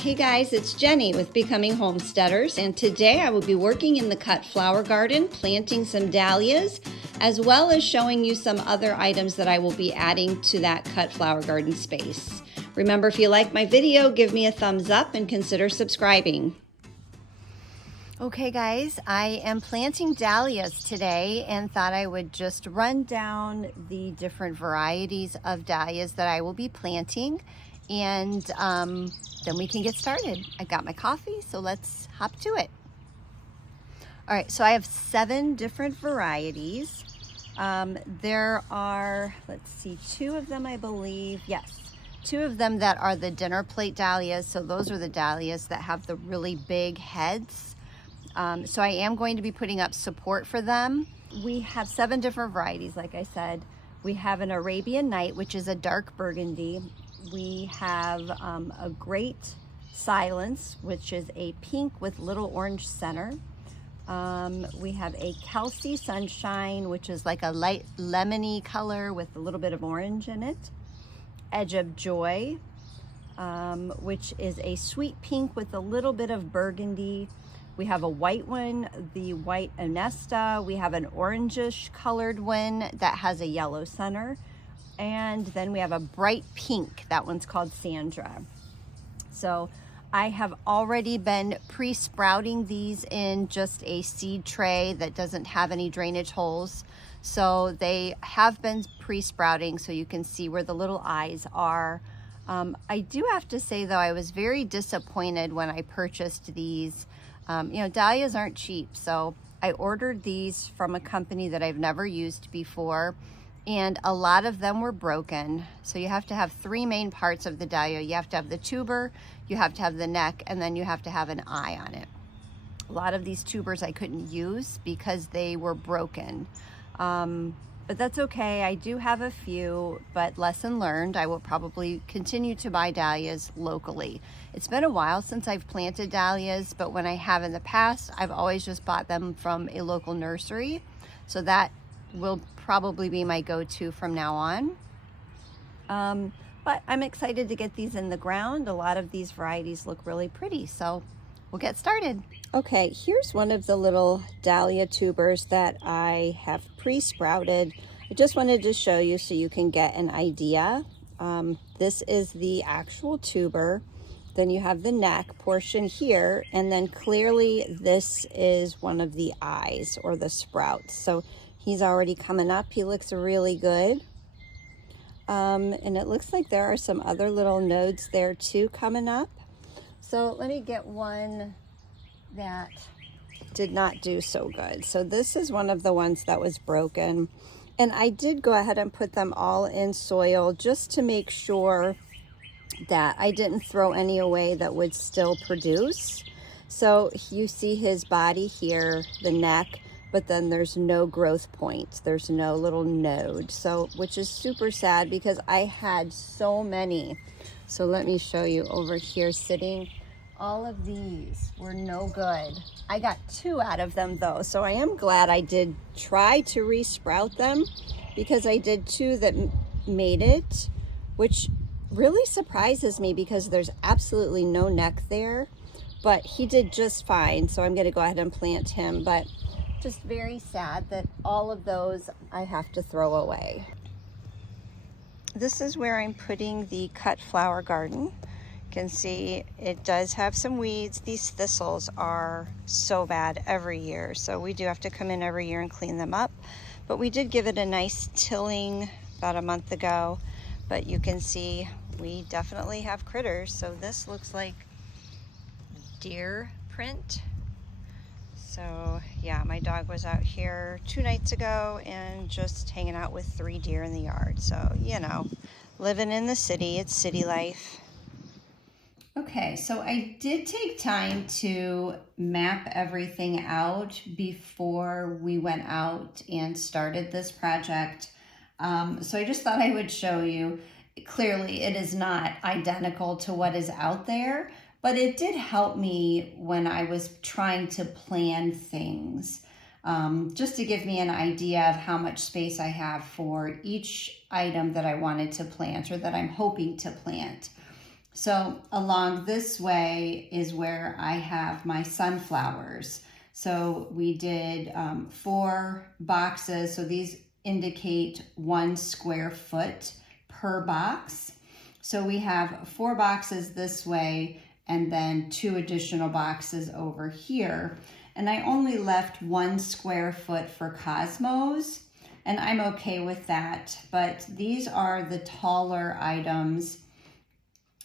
Hey guys, it's Jenny with Becoming Homesteaders, and today I will be working in the cut flower garden, planting some dahlias, as well as showing you some other items that I will be adding to that cut flower garden space. Remember, if you like my video, give me a thumbs up and consider subscribing. Okay guys, I am planting dahlias today and thought I would just run down the different varieties of dahlias that I will be planting, and then we can get started. I got my coffee, so let's hop to it. All right, so I have 7 different varieties. There are, let's see, 2 of them I believe, yes. 2 of them that are the dinner plate dahlias, so those are the dahlias that have the really big heads. So I am going to be putting up support for them. We have 7 different varieties, like I said. We have an Arabian Night, which is a dark burgundy. We have a Great Silence, which is a pink with little orange center. We have a Kelsey Sunshine, which is like a light lemony color with a little bit of orange in it. Edge of Joy, which is a sweet pink with a little bit of burgundy. We have a white one, the White Onesta. We have an orangish colored one that has a yellow center. And then we have a bright pink. That one's called Sandra. So I have already been pre-sprouting these in just a seed tray that doesn't have any drainage holes. So they have been pre-sprouting, so you can see where the little eyes are. I do have to say though, I was very disappointed when I purchased these. You know, dahlias aren't cheap, so I ordered these from a company that I've never used before, and a lot of them were broken. So you have to have 3 main parts of the dahlia. You have to have the tuber, you have to have the neck, and then you have to have an eye on it. A lot of these tubers I couldn't use because they were broken. But that's okay. I do have a few, but lesson learned. I will probably continue to buy dahlias locally. It's been a while since I've planted dahlias, but when I have in the past, I've always just bought them from a local nursery. So that will probably be my go-to from now on. But I'm excited to get these in the ground. A lot of these varieties look really pretty, so we'll get started. Okay, here's one of the little dahlia tubers that I have pre-sprouted. I just wanted to show you so you can get an idea. This is the actual tuber. Then you have the neck portion here, and then clearly this is one of the eyes or the sprouts. So he's already coming up. He looks really good. And it looks like there are some other little nodes there too coming up. So let me get one that did not do so good. So this is one of the ones that was broken. And I did go ahead and put them all in soil just to make sure that I didn't throw any away that would still produce. So you see his body here, the neck, but then there's no growth point. There's no little node. So, which is super sad because I had so many. So let me show you over here sitting. All of these were no good. I got 2 out of them though. So I am glad I did try to re-sprout them, because I did 2 that made it, which really surprises me because there's absolutely no neck there, but he did just fine. So I'm gonna go ahead and plant him, but just very sad that all of those I have to throw away. This is where I'm putting the cut flower garden. You can see it does have some weeds. These thistles are so bad every year, so we do have to come in every year and clean them up. But we did give it a nice tilling about a month ago, but you can see we definitely have critters. So this looks like deer print. So yeah, my dog was out here 2 nights ago and just hanging out with 3 deer in the yard. So, you know, living in the city, it's city life. Okay, so I did take time to map everything out before we went out and started this project. So I just thought I would show you. Clearly, it is not identical to what is out there, but it did help me when I was trying to plan things, just to give me an idea of how much space I have for each item that I wanted to plant or that I'm hoping to plant. So along this way is where I have my sunflowers. So we did 4 boxes. So these indicate 1 square foot per box. So we have 4 boxes this way and then 2 additional boxes over here. And I only left 1 square foot for cosmos, and I'm okay with that. But these are the taller items.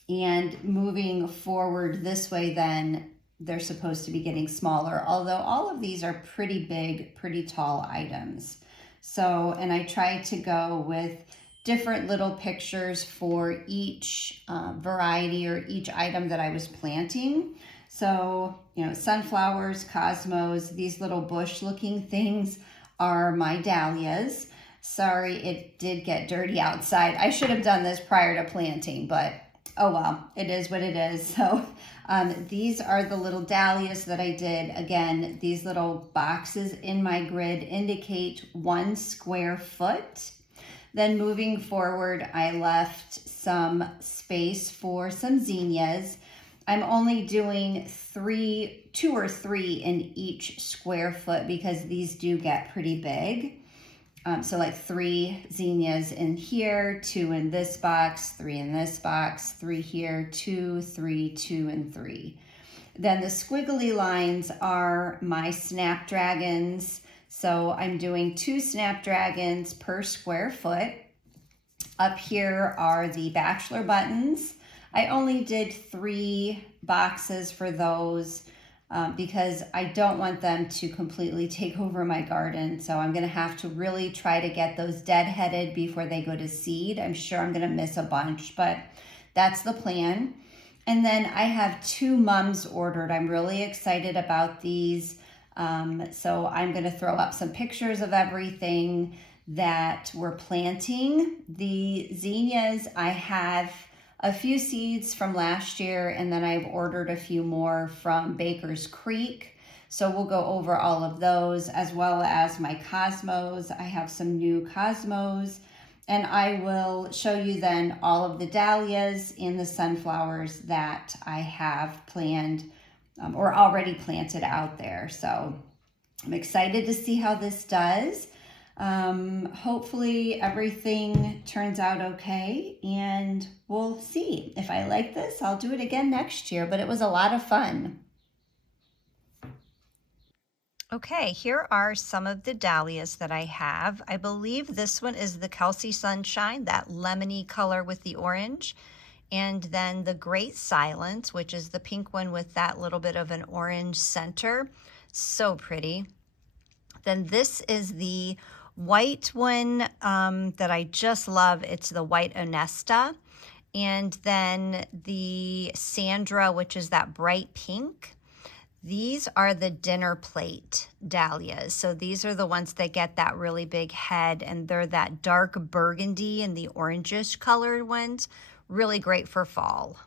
And moving forward this way, then they're supposed to be getting smaller, although all of these are pretty big, pretty tall items. So, and I tried to go with different little pictures for each variety or each item that I was planting. So, you know, sunflowers, cosmos, these little bush looking things are my dahlias. Sorry, it did get dirty outside. I should have done this prior to planting, but oh well, it is what it is. So these are the little dahlias that I did. Again, these little boxes in my grid indicate 1 square foot. Then moving forward, I left some space for some zinnias. I'm only doing 2 or 3 in each square foot because these do get pretty big. So like 3 zinnias in here, 2 in this box, 3 in this box, 3 here, 2, 3, 2, and 3. Then the squiggly lines are my snapdragons. So I'm doing 2 snapdragons per square foot. Up here are the bachelor buttons. I only did 3 boxes for those. Because I don't want them to completely take over my garden. So I'm going to have to really try to get those deadheaded before they go to seed. I'm sure I'm going to miss a bunch, but that's the plan. And then I have 2 mums ordered. I'm really excited about these. So I'm going to throw up some pictures of everything that we're planting. The zinnias, I have a few seeds from last year, and then I've ordered a few more from Baker's Creek. So we'll go over all of those, as well as my cosmos. I have some new cosmos, and I will show you then all of the dahlias and the sunflowers that I have planned or already planted out there. So I'm excited to see how this does. Hopefully everything turns out okay, and we'll see. If I like this, I'll do it again next year, but it was a lot of fun. Okay, here are some of the dahlias that I have. I believe this one is the Kelsey Sunshine, that lemony color with the orange. And then the Great Silence, which is the pink one with that little bit of an orange center. So pretty. Then this is the white one that I just love. It's the white Onesta. And then the Sandra, which is that bright pink. These are the dinner plate dahlias. So these are the ones that get that really big head, and they're that dark burgundy and the orangish colored ones. Really great for fall.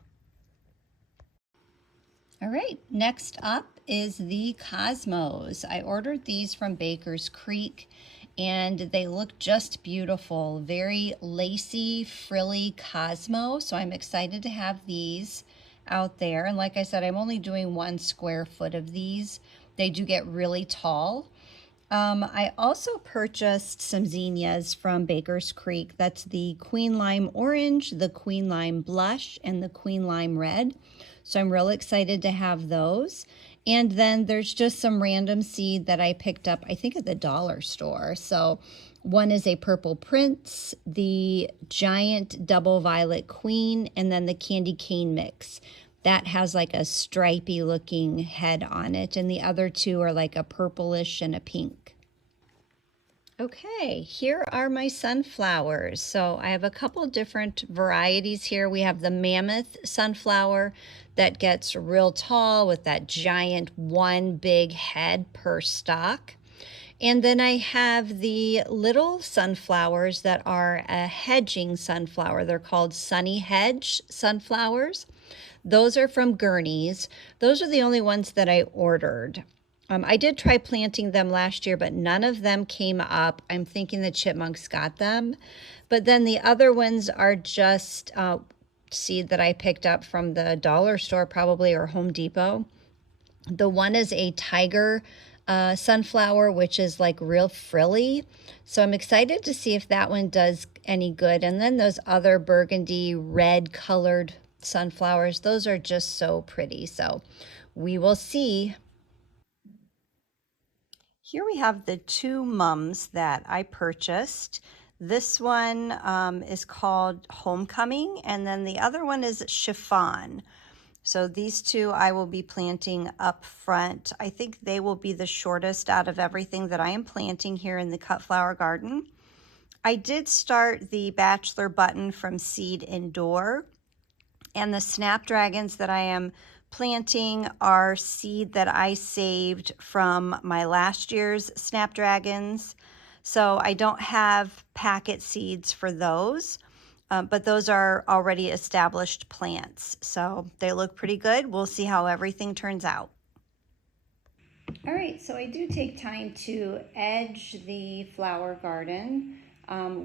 All right, next up is the cosmos. I ordered these from Baker's Creek, and they look just beautiful. Very lacy, frilly cosmo. So I'm excited to have these out there. And like I said, I'm only doing 1 square foot of these. They do get really tall. I also purchased some zinnias from Baker's Creek. That's the Queen Lime Orange, the Queen Lime Blush, and the Queen Lime Red. So I'm real excited to have those. And then there's just some random seed that I picked up, I think at the dollar store. So one is a Purple Prince, the Giant Double Violet Queen, and then the Candy Cane Mix. That has like a stripy looking head on it, and the other 2 are like a purplish and a pink. Okay, here are my sunflowers. So I have a couple different varieties here. We have the mammoth sunflower that gets real tall with that giant 1 big head per stalk. And then I have the little sunflowers that are a hedging sunflower. They're called Sunny Hedge sunflowers. Those are from Gurney's. Those are the only ones that I ordered. I did try planting them last year, but none of them came up. I'm thinking the chipmunks got them. But then the other ones are just seed that I picked up from the dollar store probably, or Home Depot. The one is a tiger sunflower, which is like real frilly. So I'm excited to see if that one does any good. And then those other burgundy red colored sunflowers, those are just so pretty. So we will see. Here we have the two mums that I purchased. This one is called Homecoming, and then the other one is Chiffon. So these two I will be planting up front. I think they will be the shortest out of everything that I am planting here in the cut flower garden. I did start the bachelor button from seed indoor, and the snapdragons that I am planting are seed that I saved from my last year's snapdragons. So I don't have packet seeds for those. But those are already established plants, so they look pretty good. We'll see how everything turns out. All right, so I do take time to edge the flower garden.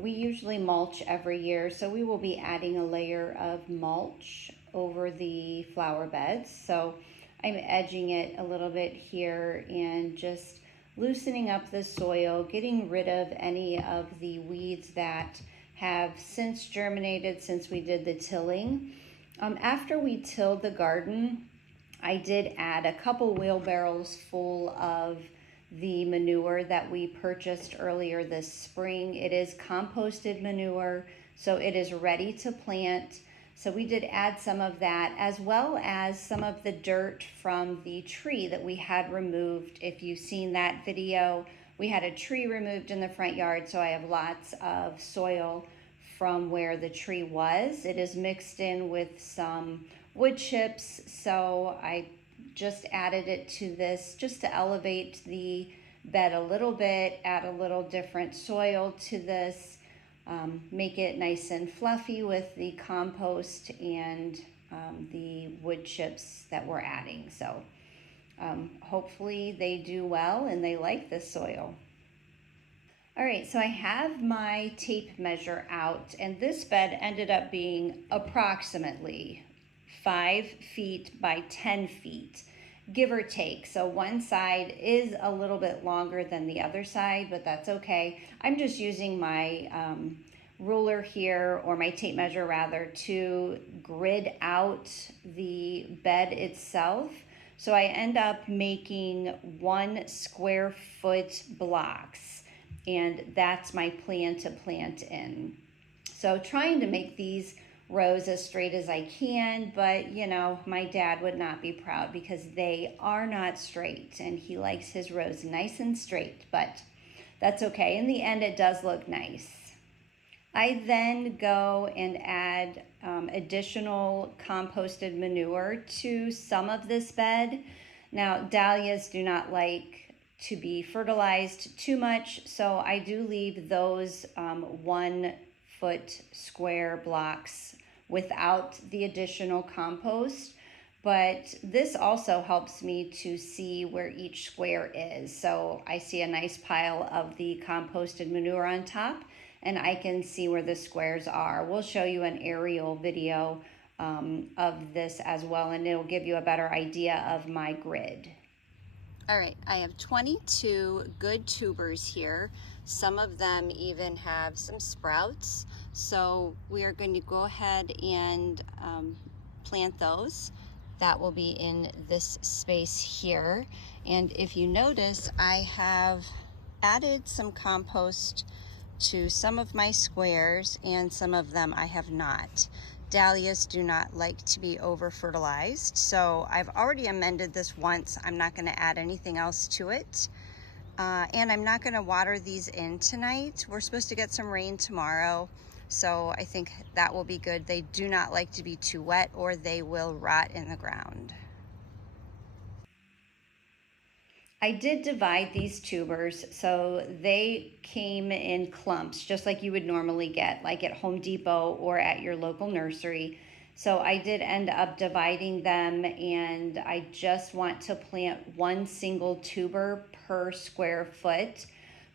We usually mulch every year, so we will be adding a layer of mulch over the flower beds. So I'm edging it a little bit here and just loosening up the soil, getting rid of any of the weeds that have since germinated since we did the tilling. After we tilled the garden, I did add a couple wheelbarrows full of the manure that we purchased earlier this spring. It is composted manure, so it is ready to plant. So we did add some of that, as well as some of the dirt from the tree that we had removed. If you've seen that video, we had a tree removed in the front yard, so I have lots of soil from where the tree was. It is mixed in with some wood chips, so I just added it to this just to elevate the bed a little bit, add a little different soil to this, make it nice and fluffy with the compost and the wood chips that we're adding. So hopefully they do well and they like this soil. All right, so I have my tape measure out, and this bed ended up being approximately 5 feet by 10 feet, give or take. So one side is a little bit longer than the other side, but that's okay. I'm just using my ruler here, or my tape measure rather, to grid out the bed itself. So I end up making 1 square foot blocks, and that's my plan to plant in. So trying to make these rows as straight as I can, but you know, my dad would not be proud because they are not straight, and he likes his rows nice and straight, but that's okay. In the end, it does look nice. I then go and add additional composted manure to some of this bed. Now, dahlias do not like to be fertilized too much, so I do leave those 1 foot square blocks without the additional compost. But this also helps me to see where each square is. So I see a nice pile of the composted manure on top, and I can see where the squares are. We'll show you an aerial video of this as well, and it'll give you a better idea of my grid. All right, I have 22 good tubers here. Some of them even have some sprouts. So we are going to go ahead and plant those. That will be in this space here. And if you notice, I have added some compost to some of my squares, and some of them I have not. Dahlias do not like to be over fertilized, so I've already amended this once. I'm not going to add anything else to it, and I'm not going to water these in tonight. We're supposed to get some rain tomorrow, so I think that will be good. They do not like to be too wet, or they will rot in the ground. I did divide these tubers so they came in clumps, just like you would normally get, like at Home Depot or at your local nursery. So I did end up dividing them, and I just want to plant 1 single tuber per square foot,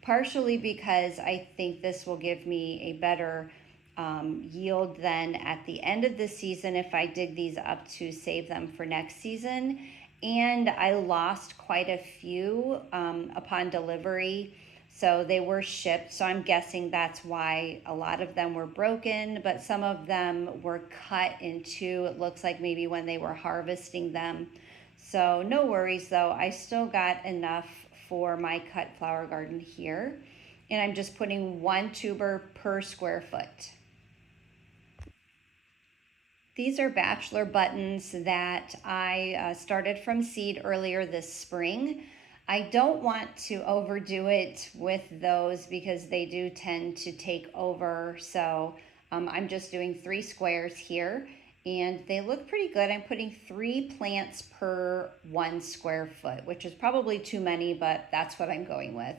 partially because I think this will give me a better yield then at the end of the season if I dig these up to save them for next season. And I lost quite a few upon delivery. So they were shipped. So I'm guessing that's why a lot of them were broken, but some of them were cut into, it looks like maybe when they were harvesting them. So no worries though, I still got enough for my cut flower garden here. And I'm just putting 1 tuber per square foot. These are bachelor buttons that I started from seed earlier this spring. I don't want to overdo it with those because they do tend to take over. So I'm just doing 3 squares here and they look pretty good. I'm putting 3 plants per 1 square foot, which is probably too many, but that's what I'm going with.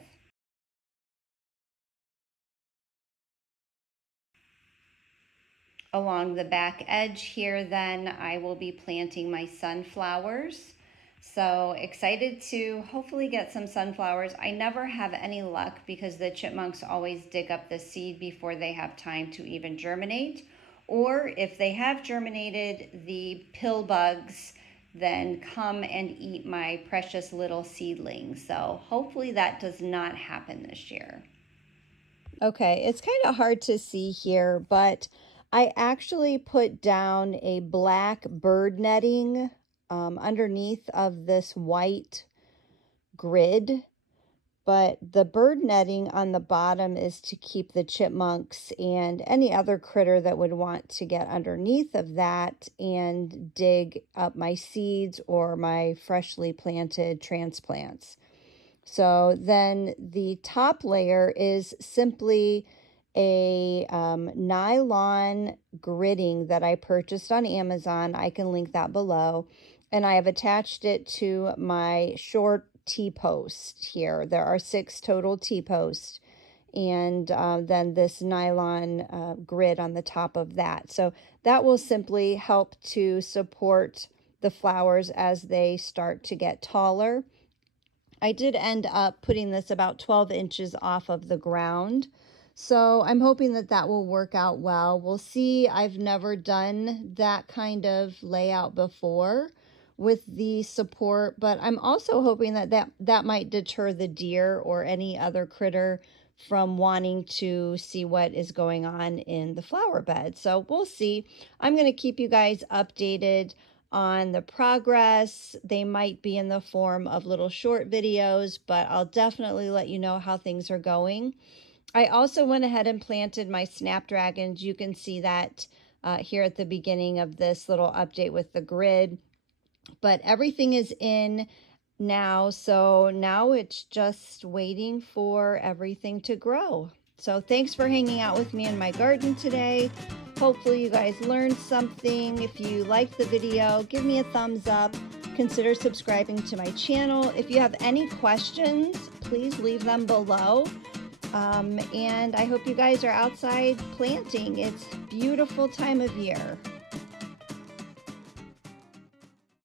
Along the back edge here, then I will be planting my sunflowers. So excited to hopefully get some sunflowers. I never have any luck because the chipmunks always dig up the seed before they have time to even germinate. Or if they have germinated, the pill bugs then come and eat my precious little seedlings. So hopefully that does not happen this year. Okay, it's kind of hard to see here, but I actually put down a black bird netting underneath of this white grid, but the bird netting on the bottom is to keep the chipmunks and any other critter that would want to get underneath of that and dig up my seeds or my freshly planted transplants. So then the top layer is simply a nylon gridding that I purchased on Amazon. I can link that below. And I have attached it to my short T-post here. There are 6 total T-posts. And then this nylon grid on the top of that. So that will simply help to support the flowers as they start to get taller. I did end up putting this about 12 inches off of the ground. So I'm hoping that that will work out well. We'll see. I've never done that kind of layout before with the support, but I'm also hoping that that might deter the deer or any other critter from wanting to see what is going on in the flower bed. So we'll see. I'm going to keep you guys updated on the progress. They might be in the form of little short videos, but I'll definitely let you know how things are going. I also went ahead and planted my snapdragons. You can see that here at the beginning of this little update with the grid, but everything is in now. So now it's just waiting for everything to grow. So thanks for hanging out with me in my garden today. Hopefully you guys learned something. If you liked the video, give me a thumbs up. Consider subscribing to my channel. If you have any questions, please leave them below. And I hope you guys are outside planting. It's a beautiful time of year.